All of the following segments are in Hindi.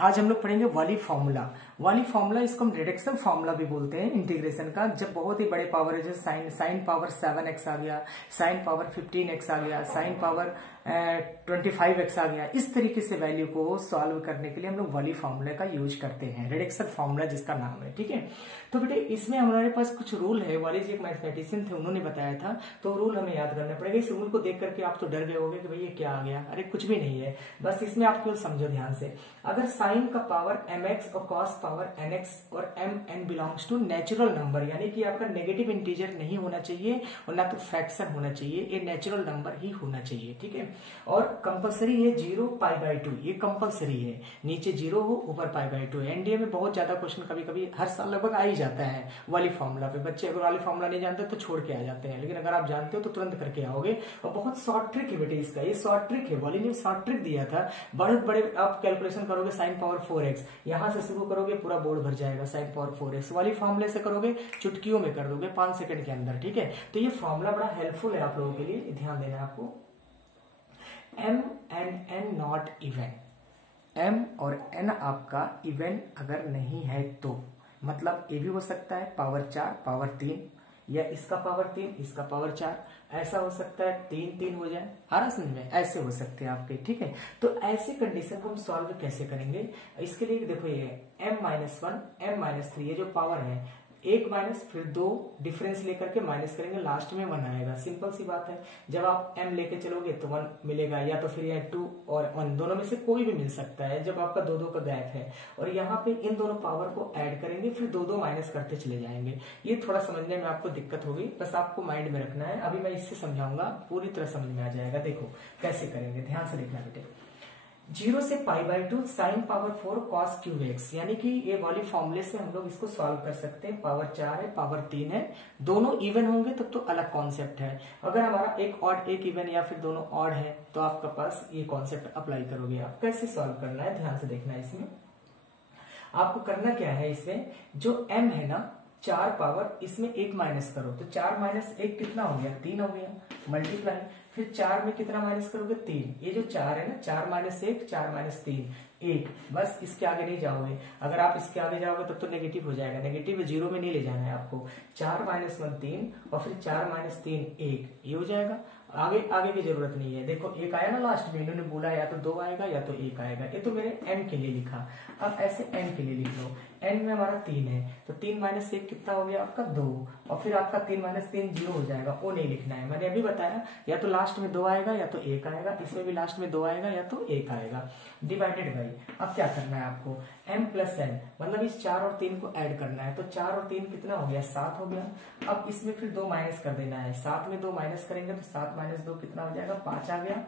आज हम लोग पढ़ेंगे वाली फॉर्मूला। वाली फॉर्मूला इसको हम रिडक्शन फॉर्मूला भी बोलते हैं इंटीग्रेशन का। जब बहुत ही बड़े पावर है, जैसे साइन पावर 7x आ गया, साइन पावर 15x आ गया, साइन पावर 25x आ गया, इस तरीके से वैल्यू को सॉल्व करने के लिए हम लोग वाली फॉर्मूला का यूज करते हैं, रिडक्शन फॉर्मूला जिसका नाम है। ठीक है, तो बेटे इसमें हमारे पास कुछ रूल है। वाली जी एक मैथमेटिशियन थे, उन्होंने बताया था, तो रूल हमें याद करना पड़ेगा। इस रूल को देख करके आप तो डर गए होंगे कि भाई ये क्या आ गया। अरे कुछ भी नहीं है, बस इसमें आप केवल समझो ध्यान से। अगर साइन का पावर mx और कॉस पावर nx और mn belongs to natural number, यानी कि आपका नेगेटिव इंटीजर नहीं होना चाहिए और ना तो फ्रैक्शन होना चाहिए, ये नेचुरल नंबर ही होना चाहिए। ठीक है, और कंपलसरी है 0 π/2, ये कंपलसरी है। नीचे 0 हो, ऊपर π/2। एनडीए में बहुत ज्यादा क्वेश्चन कभी कभी हर साल लगभग आ ही जाता है वाली फॉर्मूला पे। बच्चे अगर वाली फॉर्मूला नहीं जानते तो छोड़ के आ जाते हैं, लेकिन अगर आप जानते हो तो तुरंत करके आओगे। और बहुत शॉर्ट ट्रिक है बेटे इसका, ये शॉर्ट ट्रिक है। वाली ने शॉर्ट ट्रिक दिया था, बहुत बड़े आप कैलकुलेशन करोगे साइन पावर 4x, यहां से शुरू करोगे पूरा बोर्ड भर जाएगा साइन पावर 4x। वाली फॉर्मूले से करोगे चुटकियों में कर दोगे 5 सेकंड के अंदर। ठीक है, तो ये फॉर्मूला बड़ा हेल्पफुल है आप लोगों के लिए, ध्यान देना है आपको। m and n not even, m और n आपका इवन अगर नहीं है तो मतलब ये भी हो सकता है पावर 4 पावर 3, या इसका पावर 3 इसका पावर 4, ऐसा हो सकता है 3 3 हो जाए। आ रहा समझ में, ऐसे हो सकते हैं आपके। ठीक है, तो ऐसे कंडीशन को हम सॉल्व कैसे करेंगे, इसके लिए देखो ये m-1 m-3, ये जो पावर है 1 माइनस फिर 2 डिफरेंस लेकर के माइनस करेंगे, लास्ट में 1 आएगा। सिंपल सी बात है, जब आप m लेके चलोगे तो 1 मिलेगा, या तो फिर यह 2 और 1 दोनों में से कोई भी मिल सकता है जब आपका 2 2 का गैप है। और यहाँ पे इन दोनों पावर को ऐड करेंगे, फिर 2 2 माइनस करते चले जाएंगे। ये थोड़ा समझने में आपको दिक्कत होगी, बस आपको माइंड में रखना है। अभी मैं इससे समझाऊंगा, पूरी तरह समझ में आ जाएगा। देखो कैसे करेंगे, ध्यान से देखना बेटे। 0 से π/2 sine power 4 cos cube x, यानी कि ये वाली फॉर्मूले से हम लोग इसको सॉल्व कर सकते हैं। पावर 4 है, पावर 3 है, दोनों इवन होंगे तब तो अलग कॉन्सेप्ट है। अगर हमारा एक ऑड एक इवन या फिर दोनों ऑड है तो आपके पास ये कॉन्सेप्ट अप्लाई करोगे। आप कैसे सॉल्व करना है ध्यान से देखना है। इसमें आपको करना क्या है, इसमें जो m है ना 4 पावर, इसमें 1 माइनस करो तो 4 माइनस 1 कितना हो गया, 3 हो गया, मल्टीप्लाई। फिर 4 में कितना माइनस करोगे, 3। ये जो 4 है ना, 4 माइनस 1 4 माइनस 3 1, बस इसके आगे नहीं जाओगे। अगर आप इसके आगे जाओगे तब तो नेगेटिव हो जाएगा, नेगेटिव 0 में नहीं ले जाना है आपको। 4 माइनस 1 3 और फिर 4 माइनस 3 1, ये हो जाएगा। आगे आगे की जरूरत नहीं है। देखो 1 आया ना लास्ट में, इन्होंने बोला या तो 2 आएगा या तो 1 आएगा। ये तो मैंने m के लिए लिखा, अब ऐसे n के लिए लिख लो। n में हमारा 3 है तो 3 माइनस 1 कितना हो गया आपका 2, और फिर आपका 3 माइनस 3 0 हो जाएगा, वो नहीं लिखना है। मैंने अभी बताया या तो लास्ट में 2 आएगा या तो 1 आएगा, इसमें भी लास्ट में 2 आएगा या तो 1 आएगा, डिवाइडेड बाई। अब क्या करना है आपको, m प्लस n, मतलब इस 4 और 3 को ऐड करना है। तो 4 और 3 कितना हो गया, 7 हो गया। अब इसमें फिर 2 माइनस कर देना है, 7 में 2 माइनस करेंगे तो 7 माइनस 2 कितना हो जाएगा, 5 आ गया।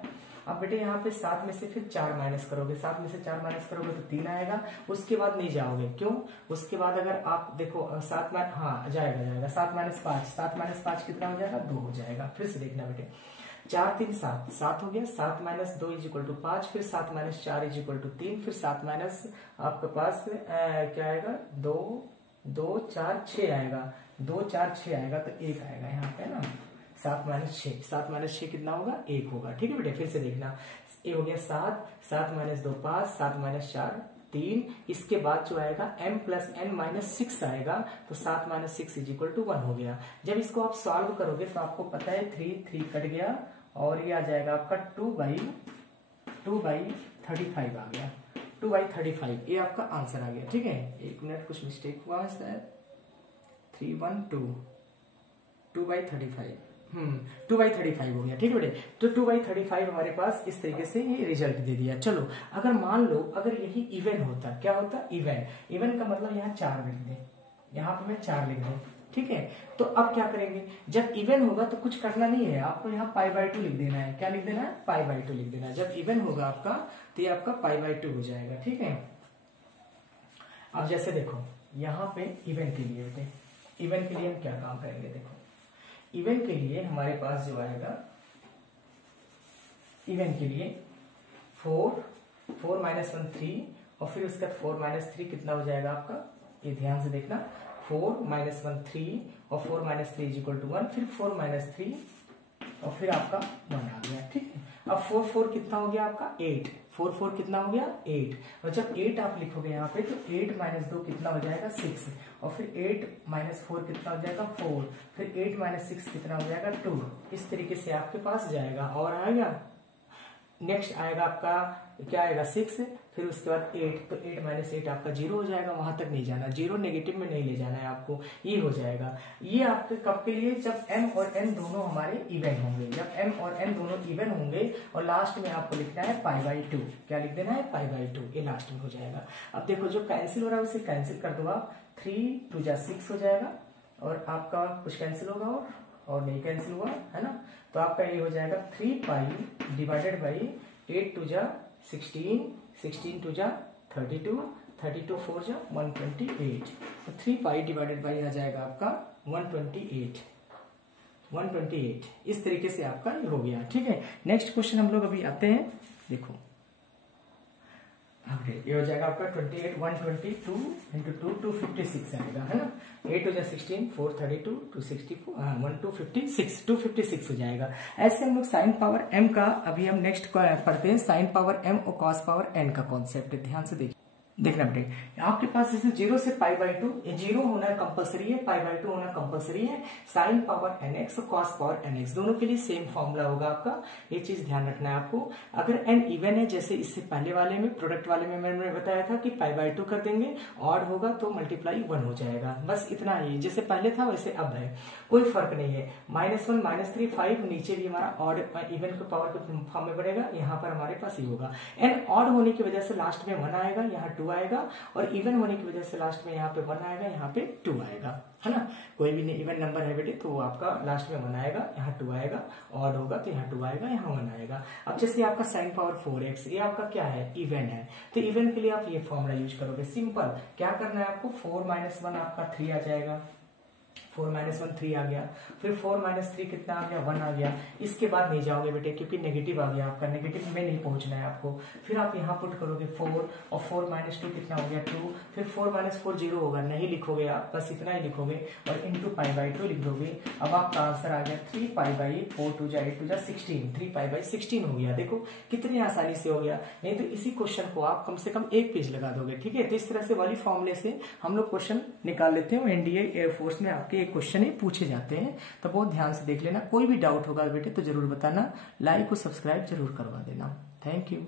अब बेटे यहाँ पे 7 में से फिर 4 माइनस करोगे, 7 में से 4 माइनस करोगे तो 3 आएगा। उसके बाद नहीं जाओगे, क्यों, उसके बाद अगर आप देखो 7 माइनस, हाँ जाएगा 7 माइनस 5, 7 माइनस 5 कितना हो जाएगा, 2 हो जाएगा। फिर से देखना बेटे, 4 3 7, 7 हो गया। 7 माइनस 2 इज इक्वल टू 5, फिर 7 माइनस 4 इज इक्वल टू 3, फिर 7 माइनस आपके पास क्या आएगा, 2 2 4 6 आएगा, 2 4 6 आएगा तो 1 आएगा यहाँ पे ना। 7 माइनस 6, 7 माइनस 6 कितना होगा, 1 होगा। ठीक है बेटे, फिर से देखना, ये हो गया 7, 7 माइनस 2 5, 7 माइनस 4 3, इसके बाद जो आएगा m प्लस n माइनस 6 आएगा, तो 7 माइनस 6 इज इक्वल टू 1 हो गया। जब इसको आप सॉल्व करोगे तो आपको पता है 3 3 कट गया, और ये आ जाएगा आपका 2/35 आ गया, 2/35, ये आपका आंसर आ गया। ठीक है, 1 मिनट कुछ मिस्टेक हुआ है शायद, 312 2/35, 2/35 हो गया। ठीक है बेटे, तो 2/35 हमारे पास इस तरीके से ये रिजल्ट दे दिया। चलो अगर मान लो अगर यही इवन होता, क्या होता, इवन, इवन का मतलब यहाँ 4 लिख दे, यहाँ पे मैं 4 लिख दूं। ठीक है, तो अब क्या करेंगे, जब इवन होगा तो कुछ करना नहीं है आपको, यहाँ π/2 लिख देना है। क्या लिख देना है, π/2 लिख देना है। जब इवन होगा आपका तो ये आपका π/2 हो जाएगा। ठीक है, अब जैसे देखो यहाँ पे इवन के लिए बेटे, इवन के लिए हम क्या काम करेंगे, देखो इवन के लिए हमारे पास जो आएगा, इवन के लिए 4 माइनस 1 3, और फिर उसके बाद 4 माइनस 3 कितना हो जाएगा आपका, ये ध्यान से देखना, 4 माइनस 1 3, और 4 माइनस 3 इज इक्वल टू 1, फिर 4 माइनस 3 और फिर आपका 1 आ गया। ठीक है, अब 4 4 कितना हो गया आपका 8, 4 4 कितना हो गया 8, और जब 8 आप लिखोगे यहाँ पे तो 8 माइनस 2 कितना हो जाएगा 6, और फिर 8 माइनस 4 कितना हो जाएगा 4, फिर 8 माइनस 6 कितना हो जाएगा 2। इस तरीके से आपके पास जाएगा। और आएगा नेक्स्ट आएगा आपका क्या आएगा 6, फिर उसके बाद 8, तो 8 माइनस 8 आपका 0 हो जाएगा, वहां तक नहीं जाना, 0 नेगेटिव में नहीं ले जाना है आपको, ये हो जाएगा। ये आपके कब के लिए, जब m और n दोनों हमारे इवन होंगे, जब m और n दोनों इवन होंगे, और लास्ट में आपको लिखना है π/2, क्या लिख देना है π/2, ये लास्ट में हो जाएगा। अब देखो जो कैंसिल हो रहा है उसे कैंसिल कर दो आप, 3 2 जा 6 हो जाएगा, और आपका कुछ कैंसिल होगा और नहीं कैंसिल हुआ है ना, तो आपका ये हो जाएगा 3π डिवाइडेड बाई 8 2 जा 16, 16 2 जा 32, 32 4 जा 128, तो 3π डिवाइडेड बाई आ जाएगा आपका 128, 128। इस तरीके से आपका ये हो गया। ठीक है, नेक्स्ट क्वेश्चन हम लोग अभी आते हैं। देखो ये हो जाएगा आपका 28 122 इंटू 2 256 आएगा, है ना। 8 हो जाए 16 4 32 256 256 हो जाएगा। ऐसे हम लोग साइन पावर m का अभी हम नेक्स्ट पढ़ते हैं, साइन पावर m और कॉस पावर n का कॉन्सेप्ट। ध्यान से देखना बेटे, आपके पास जैसे 0 से π/2, ये 0 होना कंपलसरी है, π/2 होना कंपलसरी है। साइन पावर nx और कॉस पावर nx दोनों के लिए सेम फॉर्मूला होगा आपका, ये चीज ध्यान रखना है आपको। अगर n इवन है, जैसे इससे पहले वाले में प्रोडक्ट वाले में मैंने बताया था कि π/2 कर देंगे, ऑड होगा तो मल्टीप्लाई 1 हो जाएगा, बस इतना ही। जैसे पहले था वैसे अब है, कोई फर्क नहीं है। -1 -3 5 नीचे भी हमारा ऑड इवन के पावर के फॉर्म में बढ़ेगा, यहाँ पर हमारे पास ये होगा। n ऑड होने की वजह से लास्ट में 1 आएगा, यहाँ 2 आएगा, और इवन होने की वजह से लास्ट में यहाँ पे 1 आएगा, यहाँ पे 2 आएगा, है ना। कोई भी इवन नंबर है बेटे तो आपका लास्ट में 1 आएगा, यहाँ 2 आएगा, ऑड होगा तो यहाँ 2 आएगा, यहाँ 1 आएगा। अब जैसे आपका साइन पावर 4x, ये आपका क्या है इवन है, तो इवन के लिए आप ये फॉर्मूला यूज करोगे। सिंपल क्या करना है आपको, 4 - 1 आपका 3 आ जाएगा, 4 - 1 3 आ गया, फिर 4 - 3 कितना आ गया 1 आ गया। इसके बाद नहीं जाओगे बेटे क्योंकि नेगेटिव आ गया आपका, नेगेटिव में नहीं पहुंचना है आपको। फिर आप यहाँ पुट करोगे 4, और 4 - 2 कितना हो गया 2, फिर 4 - 4 0 होगा, नहीं लिखोगे आप, बस इतना ही लिखोगे, और इंटू π/2 लिख दोगे। अब आपका आंसर आ गया 3π/4 2 जा 8 2 जा 16, 3π/16 हो गया। देखो कितनी आसानी से हो गया, नहीं तो इसी क्वेश्चन को आप कम से कम एक पेज लगा दोगे। ठीक है, तो इस तरह से वाली फॉर्मूले से हम लोग क्वेश्चन निकाल लेते हैं। एनडीए एयरफोर्स में आपके क्वेश्चन ही पूछे जाते हैं, तो बहुत ध्यान से देख लेना। कोई भी डाउट होगा बेटे तो जरूर बताना, लाइक और सब्सक्राइब जरूर करवा देना। Thank you.